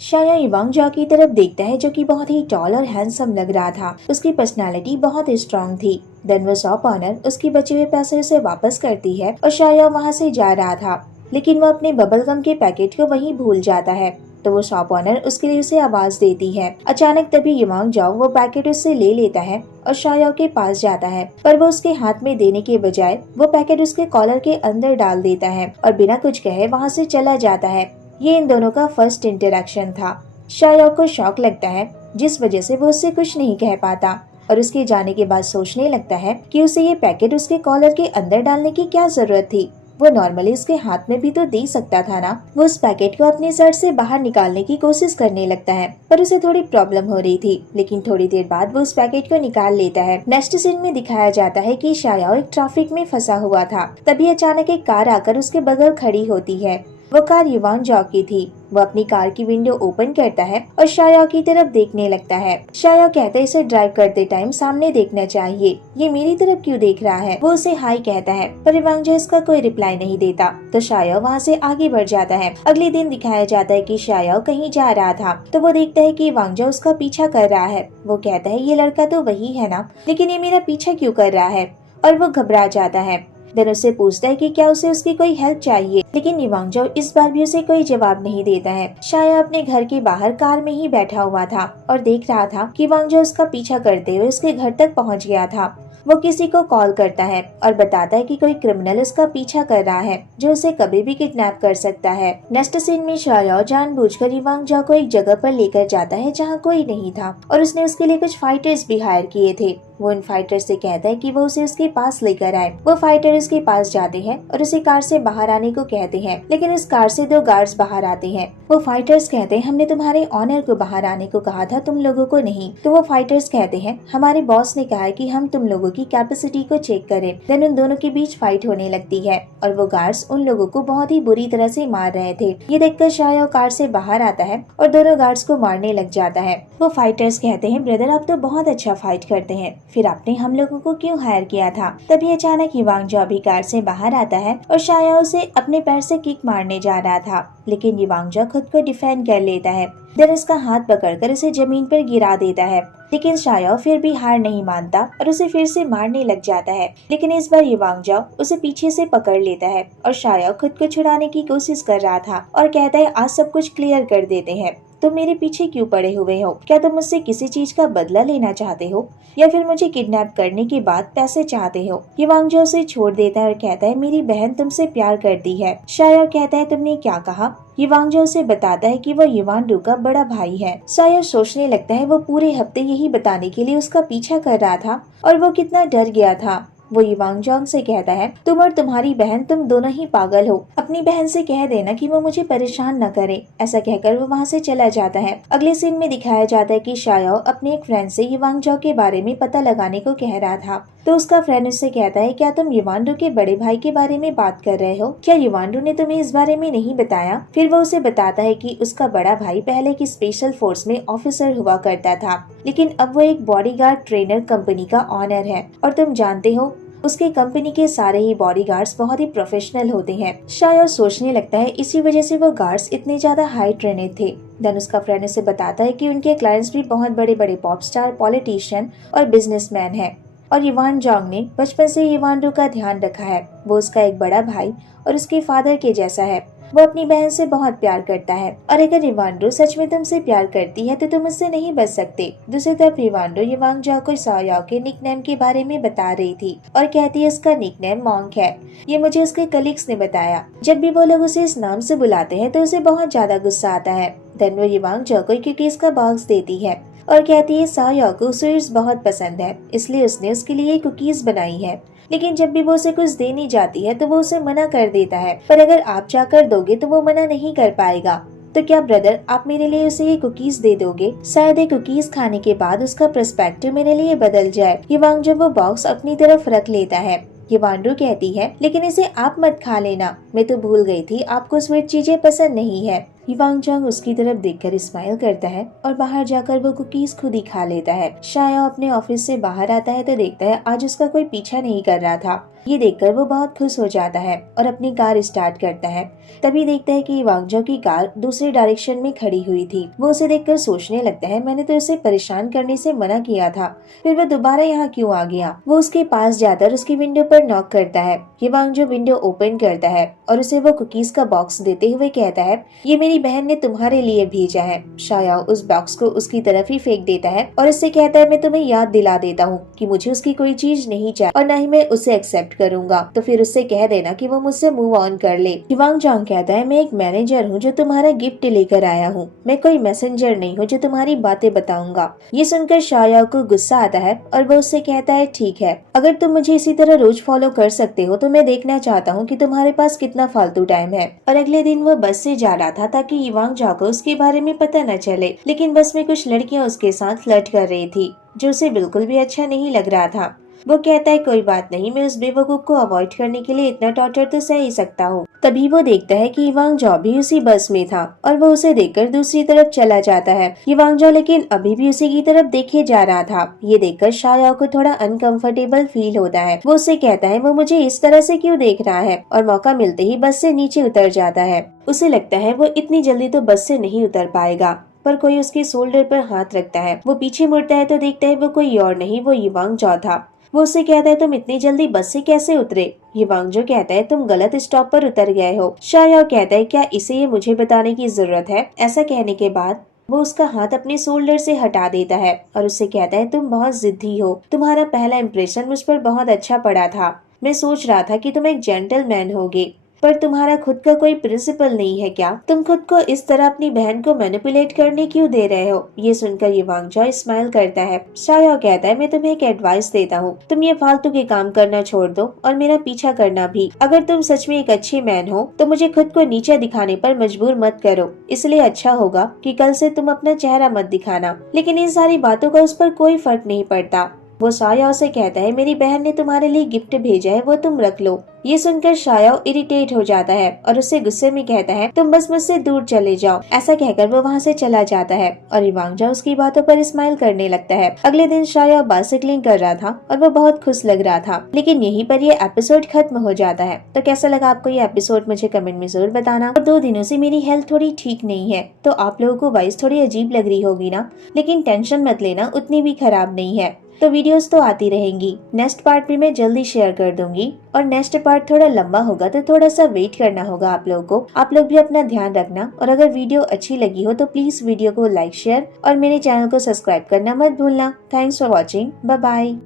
शाया इवांग जॉ की तरफ देखता है जो कि बहुत ही टॉल और हैंडसम लग रहा था। उसकी पर्सनालिटी बहुत स्ट्रांग थी। देन वो शॉप ऑनर उसकी बचे हुए पैसे उसे वापस करती है और शाया वहाँ से जा रहा था, लेकिन वो अपने बबल गम के पैकेट को वहीं भूल जाता है। तो वो शॉप ऑनर उसके लिए उसे आवाज देती है। अचानक तभी इवांग जॉ वो पैकेट उससे ले लेता है और शाया के पास जाता है, पर वो उसके हाथ में देने के बजाय वो पैकेट उसके कॉलर के अंदर डाल देता है और बिना कुछ कहे वहाँ से चला जाता है। ये इन दोनों का फर्स्ट इंटरेक्शन था। शाया को शॉक लगता है, जिस वजह से वो उससे कुछ नहीं कह पाता और उसके जाने के बाद सोचने लगता है कि उसे ये पैकेट उसके कॉलर के अंदर डालने की क्या जरूरत थी। वो नॉर्मली उसके हाथ में भी तो दे सकता था ना। वो उस पैकेट को अपने शर्ट से बाहर निकालने की कोशिश करने लगता है, पर उसे थोड़ी प्रॉब्लम हो रही थी। लेकिन थोड़ी देर बाद वो उस पैकेट को निकाल लेता है। नेक्स्ट सीन में दिखाया जाता है कि शाया एक ट्रैफिक में फंसा हुआ था। तभी अचानक एक कार आकर उसके बगल खड़ी होती है। वो कार इवान जॉ की थी। वो अपनी कार की विंडो ओपन करता है और शाया की तरफ देखने लगता है। शाया कहता है इसे ड्राइव करते टाइम सामने देखना चाहिए, ये मेरी तरफ क्यों देख रहा है। वो उसे हाई कहता है, पर इवान जॉ इसका कोई रिप्लाई नहीं देता। तो शाया वहाँ से आगे बढ़ जाता है। अगले दिन दिखाया जाता है कि शाया कहीं जा रहा था, तो वो देखता है कि इवान जॉ उसका पीछा कर रहा है। वो कहता है ये लड़का तो वही है ना, लेकिन ये मेरा पीछा क्यों कर रहा है, और वो घबरा जाता है। देन उससे पूछता है कि क्या उसे उसकी कोई हेल्प चाहिए, लेकिन इवांग जॉ इस बार भी उसे कोई जवाब नहीं देता है। शाया अपने घर के बाहर कार में ही बैठा हुआ था और देख रहा था कि इवांग जॉ उसका पीछा करते हुए उसके घर तक पहुंच गया था। वो किसी को कॉल करता है और बताता है कि कोई क्रिमिनल उसका पीछा कर रहा है जो उसे कभी भी किडनैप कर सकता है। नेक्स्ट सीन में शाया जानबूझकर इवांग जॉ को एक जगह पर लेकर जाता है जहाँ कोई नहीं था, और उसने उसके लिए कुछ फाइटर्स भी हायर किए थे। वो इन फाइटर से कहता है कि वो उसे उसके पास लेकर आए। वो फाइटर उसके पास जाते हैं और उसे कार से बाहर आने को कहते हैं, लेकिन उस कार से दो गार्ड्स बाहर आते हैं। वो फाइटर्स कहते हैं हमने तुम्हारे ऑनर को बाहर आने को कहा था, तुम लोगों को नहीं। तो वो फाइटर्स कहते हैं हमारे बॉस ने कहा है कि हम तुम लोगों की कैपेसिटी को चेक करें। देन उन दोनों के बीच फाइट होने लगती है और वो गार्ड्स उन लोगों को बहुत ही बुरी तरह से मार रहे थे। ये देखकर शाया कार से बाहर आता है और दोनों गार्ड्स को मारने लग जाता है। वो फाइटर्स कहते हैं ब्रदर आप तो बहुत अच्छा फाइट करते हैं, फिर आपने हम लोगों को क्यों हायर किया था। तभी अचानक इवांग जॉ भी कार से बाहर आता है और शाया उसे अपने पैर से किक मारने जा रहा था, लेकिन इवांग जॉ खुद को डिफेंड कर लेता है। देन उसका हाथ पकड़कर उसे जमीन पर गिरा देता है, लेकिन शाया फिर भी हार नहीं मानता और उसे फिर से मारने लग जाता है। लेकिन इस बार इवांग जॉ उसे पीछे से पकड़ लेता है और शाया खुद को छुड़ाने की कोशिश कर रहा था और कहता है आज सब कुछ क्लियर कर देते हैं। तुम मेरे पीछे क्यों पड़े हुए हो? क्या तुम मुझसे किसी चीज का बदला लेना चाहते हो या फिर मुझे किडनैप करने के बाद पैसे चाहते हो? इवांग जॉ उसे छोड़ देता है और कहता है मेरी बहन तुमसे प्यार करती है। शाया कहता है तुमने क्या कहा? इवांग जॉ उसे बताता है कि वो इवान का बड़ा भाई है। शाया सोचने लगता है वो पूरे हफ्ते यही बताने के लिए उसका पीछा कर रहा था और वो कितना डर गया था। वो इवांग जॉ से कहता है तुम और तुम्हारी बहन तुम दोनों ही पागल हो, अपनी बहन से कह देना कि वो मुझे परेशान न करे। ऐसा कहकर वो वहाँ से चला जाता है। अगले सीन में दिखाया जाता है कि शाया अपने एक फ्रेंड से इवांग जॉ के बारे में पता लगाने को कह रहा था, तो उसका फ्रेंड उससे कहता है क्या तुम युवांडू के बड़े भाई के बारे में बात कर रहे हो? क्या युवांडू ने तुम्हें इस बारे में नहीं बताया? फिर वो उसे बताता है कि उसका बड़ा भाई पहले की स्पेशल फोर्स में ऑफिसर हुआ करता था, लेकिन अब वो एक बॉडीगार्ड ट्रेनर कंपनी का ऑनर है, और तुम जानते हो उसके कंपनी के सारे ही बॉडीगार्ड्स बहुत ही प्रोफेशनल होते हैं। शायद सोचने लगता है इसी वजह से वो गार्ड्स इतने ज्यादा हाई ट्रेनेड थे। देन उसका फ्रेंड उसे बताता है कि उनके क्लाइंट्स भी बहुत बड़े बड़े पॉप स्टार, पॉलिटिशियन और बिजनेसमैन हैं, और इवान जॉन्ग ने बचपन से इवांडू का ध्यान रखा है। वो उसका एक बड़ा भाई और उसके फादर के जैसा है। वो अपनी बहन से बहुत प्यार करता है, और अगर इवांडू सच में तुमसे प्यार करती है तो तुम उससे नहीं बच सकते। दूसरी तरफ इवांडू इवांग जॉ को शाया के निकनेम के बारे में बता रही थी और कहती है उसका निकनेम मॉन्क है। ये मुझे उसके कलीग्स ने बताया। जब भी वो लोग उसे इस नाम से बुलाते हैं तो उसे बहुत ज्यादा गुस्सा आता है। देन वो इवांग जॉ को कुकीज का बॉक्स देती है और कहती है शाया को स्वीट्स बहुत पसंद है, इसलिए उसने उसके लिए कुकीज बनाई है। लेकिन जब भी वो उसे कुछ देने जाती है तो वो उसे मना कर देता है, पर अगर आप जाकर दोगे तो वो मना नहीं कर पाएगा। तो क्या ब्रदर आप मेरे लिए उसे ये कुकीज दे दोगे? शायद ये कुकीज खाने के बाद उसका पर्सपेक्टिव मेरे लिए बदल जाए। इवांग जब वो बॉक्स अपनी तरफ रख लेता है, इवांडू कहती है लेकिन इसे आप मत खा लेना, मैं तो भूल गई थी आपको स्वीट चीजें पसंद नहीं है। हिवांग जंग उसकी तरफ देखकर स्माइल करता है और बाहर जाकर वो कुकीज खुद ही खा लेता है। शाया अपने ऑफिस से बाहर आता है तो देखता है आज उसका कोई पीछा नहीं कर रहा था। ये देखकर वो बहुत खुश हो जाता है और अपनी कार स्टार्ट करता है। तभी देखता है कि वांगजो की कार दूसरे डायरेक्शन में खड़ी हुई थी। वो उसे देखकर सोचने लगता है मैंने तो उसे परेशान करने से मना किया था, फिर वो दोबारा यहाँ क्यों आ गया। वो उसके पास जाकर उसकी विंडो पर नॉक करता है। ये वांगजो विंडो ओपन करता है और उसे वो कुकीज का बॉक्स देते हुए कहता है ये मेरी बहन ने तुम्हारे लिए भेजा है। शाया उस बॉक्स को उसकी तरफ ही फेंक देता है और उससे कहता है मैं तुम्हें याद दिला देता हूँ कि मुझे उसकी कोई चीज नहीं चाहिए और न ही मैं उसे एक्सेप्ट करूंगा, तो फिर उससे कह देना कि वो मुझसे मूव ऑन कर ले। हिवांग जंग कहता है मैं एक मैनेजर हूँ जो तुम्हारा गिफ्ट लेकर आया हूँ, मैं कोई मैसेंजर नहीं हूँ जो तुम्हारी बातें बताऊंगा। ये सुनकर शाया को गुस्सा आता है और वो उससे कहता है ठीक है, अगर तुम मुझे इसी तरह रोज फॉलो कर सकते हो तो मैं देखना चाहता हूँ कि तुम्हारे पास कितना फालतू टाइम है। और अगले दिन वो बस से जा रहा था ताकि हिवांग जंग को उसके बारे में पता न चले, लेकिन बस में कुछ लड़कियां उसके साथ फ्लर्ट कर रही थी जो उसे बिल्कुल भी अच्छा नहीं लग रहा था। वो कहता है कोई बात नहीं, मैं उस बेवकूफ को अवॉइड करने के लिए इतना टॉर्चर तो सह ही सकता हूँ। तभी वो देखता है कि हिवांग जॉ भी उसी बस में था और वो उसे देखकर दूसरी तरफ चला जाता है। हिवांग जॉ लेकिन अभी भी उसी की तरफ देखे जा रहा था। ये देखकर शाया को थोड़ा अनकंफर्टेबल फील होता है। वो उससे कहता है वो मुझे इस तरह से क्यों देख रहा है और मौका मिलते ही बस से नीचे उतर जाता है। उसे लगता है वो इतनी जल्दी तो बस से नहीं उतर पाएगा, पर कोई उसके शोल्डर पर हाथ रखता है। वो पीछे मुड़ता है तो देखता है वो कोई और नहीं, वो हिवांग जॉ था। वो उससे कहता है तुम इतनी जल्दी बस से कैसे उतरे। हिवांग जॉ कहता है तुम गलत स्टॉप पर उतर गए हो। शाया कहता है क्या इसे ये मुझे बताने की जरूरत है। ऐसा कहने के बाद वो उसका हाथ अपने शोल्डर से हटा देता है और उससे कहता है तुम बहुत जिद्दी हो, तुम्हारा पहला इम्प्रेशन मुझ पर बहुत अच्छा पड़ा था। मैं सोच रहा था कि तुम एक जेंटलमैन होगे, पर तुम्हारा खुद का कोई प्रिंसिपल नहीं है क्या। तुम खुद को इस तरह अपनी बहन को मैनिपुलेट करने क्यों दे रहे हो। ये सुनकर हिवांग जॉ स्माइल करता है। शाया कहता है मैं तुम्हें एक एडवाइस देता हूँ, तुम ये फालतू के काम करना छोड़ दो और मेरा पीछा करना भी। अगर तुम सच में एक अच्छी मैन हो तो मुझे खुद को नीचे दिखाने पर मजबूर मत करो, इसलिए अच्छा होगा कि कल से तुम अपना चेहरा मत दिखाना। लेकिन इन सारी बातों का उस पर कोई फर्क नहीं पड़ता। वो शाया से कहता है मेरी बहन ने तुम्हारे लिए गिफ्ट भेजा है, वो तुम रख लो। ये सुनकर शाया इरिटेट हो जाता है और उससे गुस्से में कहता है तुम बस मुझसे दूर चले जाओ। ऐसा कहकर वो वहाँ से चला जाता है और हिवांग जॉ उसकी बातों पर स्माइल करने लगता है। अगले दिन शाया बाइसिकलिंग कर रहा था और वो बहुत खुश लग रहा था, लेकिन यहीं पर ये एपिसोड खत्म हो जाता है। तो कैसा लगा आपको ये एपिसोड मुझे कमेंट में जरूर बताना। और 2 दिनों से मेरी हेल्थ थोड़ी ठीक नहीं है तो आप लोगों को वॉइस थोड़ी अजीब लग रही होगी ना, लेकिन टेंशन मत लेना, उतनी भी खराब नहीं है। तो वीडियोस तो आती रहेंगी, नेक्स्ट पार्ट भी मैं जल्दी शेयर कर दूंगी और नेक्स्ट पार्ट थोड़ा लंबा होगा तो थोड़ा सा वेट करना होगा आप लोगों को। आप लोग भी अपना ध्यान रखना और अगर वीडियो अच्छी लगी हो तो प्लीज वीडियो को लाइक शेयर और मेरे चैनल को सब्सक्राइब करना मत भूलना। Thanks for watching, bye bye.